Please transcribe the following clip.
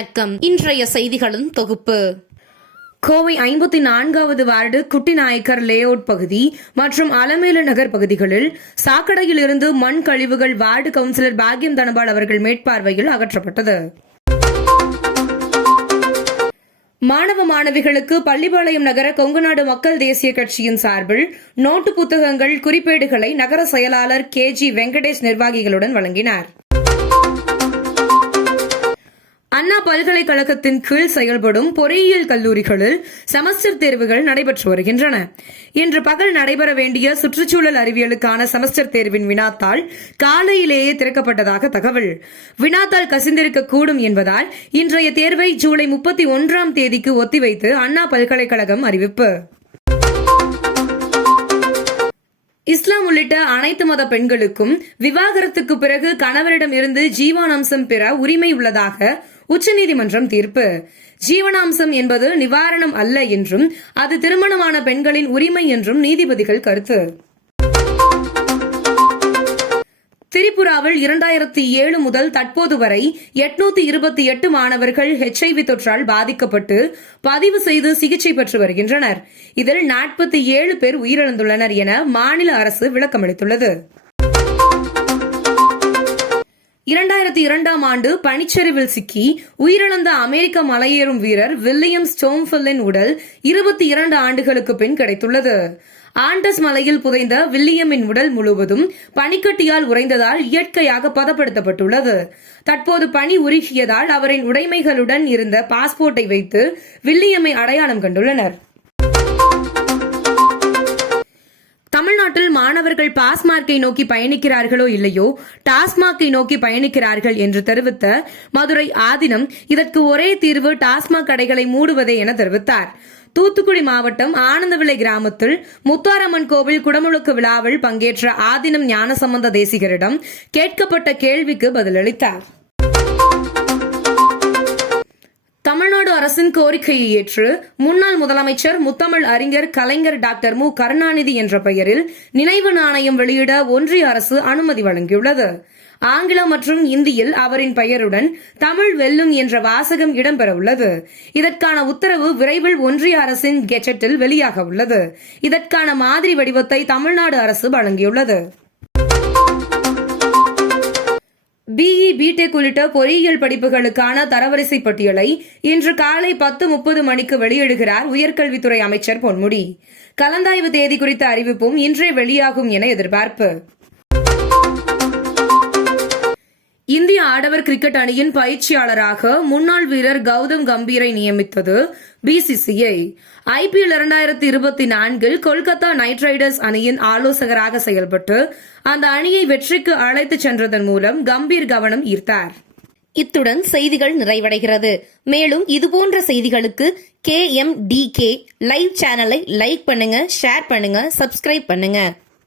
வணக்கம். இன்றைய செய்திகளின் தொகுப்பு. கோவை ஐம்பத்தி நான்காவது வார்டு குட்டிநாயக்கர் லேஅவுட் பகுதி மற்றும் அலமேலு நகர் பகுதிகளில் சாக்கடையில் இருந்து மண் கழிவுகள் வார்டு கவுன்சிலர் பாக்யம் தனபால் அவர்கள் மேற்பார்வையில் அகற்றப்பட்டது. மாணவ மாணவிகளுக்கு பள்ளிபாளையம் நகர கொங்குநாடு மக்கள் தேசிய கட்சியின் சார்பில் நோட்டு புத்தகங்கள் குறிப்பேடுகளை நகர செயலாளர் கே ஜி வெங்கடேஷ் நிர்வாகிகளுடன் வழங்கினார். அண்ணா பல்கலைக்கழகத்தின் கீழ் செயல்படும் பொறியியல் கல்லூரிகளில் செமஸ்டர் தேர்வுகள் நடைபெற்று வருகின்றன. இன்று பகல் நடைபெற வேண்டிய சுற்றுச்சூழல் அறிவியலுக்கான செமஸ்டர் தேர்வின் வினாத்தாள் காலையிலேயே திறக்கப்பட்டதாக தகவல். வினாத்தாள் கசிந்திருக்கக்கூடும் என்பதால் இன்றைய தேர்வை ஜூலை முப்பத்தி ஒன்றாம் தேதிக்கு ஒத்திவைத்து அண்ணா பல்கலைக்கழகம் அறிவிப்பு. இஸ்லாம் உள்ளிட்ட அனைத்து மத பெண்களுக்கும் விவாகரத்துக்கு பிறகு கணவரிடம் இருந்து ஜீவானம்சம் பெற உரிமை உள்ளதாக உச்சநீதிமன்றம் தீர்ப்பு. ஜீவனாம்சம் என்பது நிவாரணம் அல்ல என்றும் அது திருமணமான பெண்களின் உரிமை என்றும் நீதிபதிகள் கருத்து. திரிபுராவில் இரண்டாயிரத்தி ஏழு முதல் தற்போது வரை எட்நூத்தி இருபத்தி எட்டு மாணவர்கள் ஹெச்ஐவி தொற்றால் பாதிக்கப்பட்டு பதிவு செய்து சிகிச்சை பெற்று வருகின்றனர். இதில் நாற்பத்தி ஏழு பேர் உயிரிழந்துள்ளனர் என மாநில அரசு விளக்கமளித்துள்ளது. இரண்டாயிரத்தி இரண்டாம் ஆண்டு பனிச்சரிவில் சிக்கி உயிரிழந்த அமெரிக்க மலையேறும் வீரர் வில்லியம் ஸ்டோம்ஃபில்லின் உடல் இருபத்தி இரண்டு ஆண்டுகளுக்கு பின் கிடைத்துள்ளது. ஆண்டஸ் மலையில் புதைந்த வில்லியமின் உடல் முழுவதும் பனிக்கட்டியால் உறைந்ததால் இயற்கையாக பதப்படுத்தப்பட்டுள்ளது. தற்போது பனி உருகியதால் அவரின் உடைமைகளுடன் இருந்த பாஸ்போர்ட்டை வைத்து வில்லியமை அடையாளம் கண்டுள்ளனர். தமிழ்நாட்டில் மாணவர்கள் பாஸ்மார்க்கை நோக்கி பயணிக்கிறார்களோ இல்லையோ டாஸ்மாக்கை நோக்கி பயணிக்கிறார்கள் என்று தெரிவித்த மதுரை ஆதினம் இதற்கு ஒரே தீர்வு டாஸ்மாக் கடைகளை மூடுவதே என தெரிவித்தார். தூத்துக்குடி மாவட்டம் ஆனந்தவிளை கிராமத்தில் முத்தாரம்மன் கோவில் குடமுழுக்கு விழாவில் பங்கேற்ற ஆதினம் ஞானசம்பந்த தேசிகரிடம் கேட்கப்பட்ட கேள்விக்கு பதிலளித்தார். தமிழ்நாடு அரசின் கோரிக்கையை ஏற்று முன்னாள் முதலமைச்சர் முத்தமிழ் அறிஞர் கலைஞர் டாக்டர் மு. கருணாநிதி என்ற பெயரில் நினைவு நாணயம் வெளியிட ஒன்றிய அரசு அனுமதி வழங்கியுள்ளது. ஆங்கிலம் மற்றும் இந்தியில் அவரின் பெயருடன் தமிழ் வெல்லும் என்ற வாசகம் இடம்பெறவுள்ளது. இதற்கான உத்தரவு விரைவில் ஒன்றிய அரசின் கெஜெட்டில் வெளியாக உள்ளது இதற்கான மாதிரி வடிவத்தை தமிழ்நாடு அரசு வழங்கியுள்ளது. பிஇ பிடெக் உள்ளிட்ட பொறியியல் படிப்புகளுக்கான தரவரிசை பட்டியலை இன்று காலை பத்து முப்பது மணிக்கு வெளியிடுகிறார் உயர்கல்வித்துறை அமைச்சர் பொன்முடி. கலந்தாய்வு தேதி குறித்த அறிவிப்பும் இன்றே வெளியாகும் என எதிர்பார்ப்பு. இந்திய ஆடவர் கிரிக்கெட் அணியின் பயிற்சியாளராக முன்னாள் வீரர் கௌதம் கம்பீரை நியமித்தது பிசிசிஐ ஐபிஎல் இரண்டாயிரத்தி இருபத்தி நான்கில் கொல்கத்தா நைட் ரைடர்ஸ் அணியின் ஆலோசகராக செயல்பட்டு அந்த அணியை வெற்றிக்கு அழைத்துச் சென்றதன் மூலம் கம்பீர் கவனம் ஈர்த்தார். இத்துடன் செய்திகள் நிறைவடைகிறது. மேலும் இதுபோன்ற செய்திகளுக்கு K M D K live சேனலை லைக் பண்ணுங்க ஷேர் பண்ணுங்க சப்ஸ்கிரைப் பண்ணுங்க.